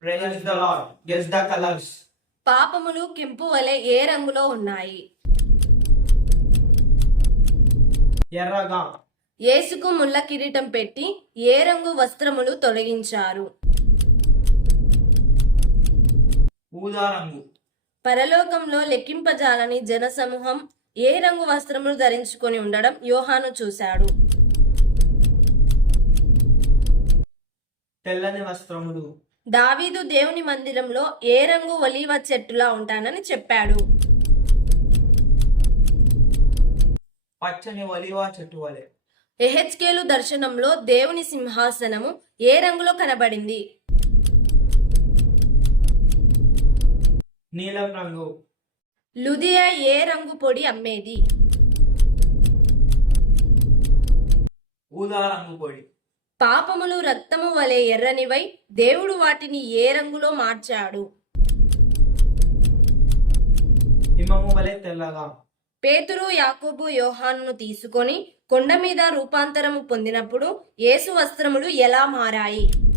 Praise the Lord. Guess the colors. పాపములు కెంపు వలె ఏ రంగులో ఉన్నాయి? ఎర్రగా. యేసుకు ముళ్ళ కిరీటం పెట్టి ఏ రంగు వస్త్రములు తొలగించారు? ఊదా రంగు. పరలోకంలో లెక్కింపజాలని జనసమూహం ఏ రంగు వస్త్రములు ధరించుకొని ఉండడం యోహాను చూశాడు? తెల్లని వస్త్రములు. దావీదు దేవుని మందిరంలో ఏ రంగు ఒలీవ చెట్టులా ఉంటానని చెప్పాడు? పచ్చని ఒలీవ చెట్టు వలె. యెహెజ్కేలు దర్శనంలో దేవుని సింహాసనము ఏ రంగులో కనబడింది? నీలం రంగు. లుదియా ఏ రంగు పొడి అమ్మేది? ఊదా రంగు పొడి. పాపములు రక్తము వలె ఎర్రనివై దేవుడు వాటిని ఏ రంగులో మార్చాడు? హిమము వలె తెల్లగా. పేతురు యాకోబు యోహానును తీసుకొని కొండ మీద రూపాంతరము పొందినప్పుడు యేసు వస్త్రములు ఎలా మారాయి?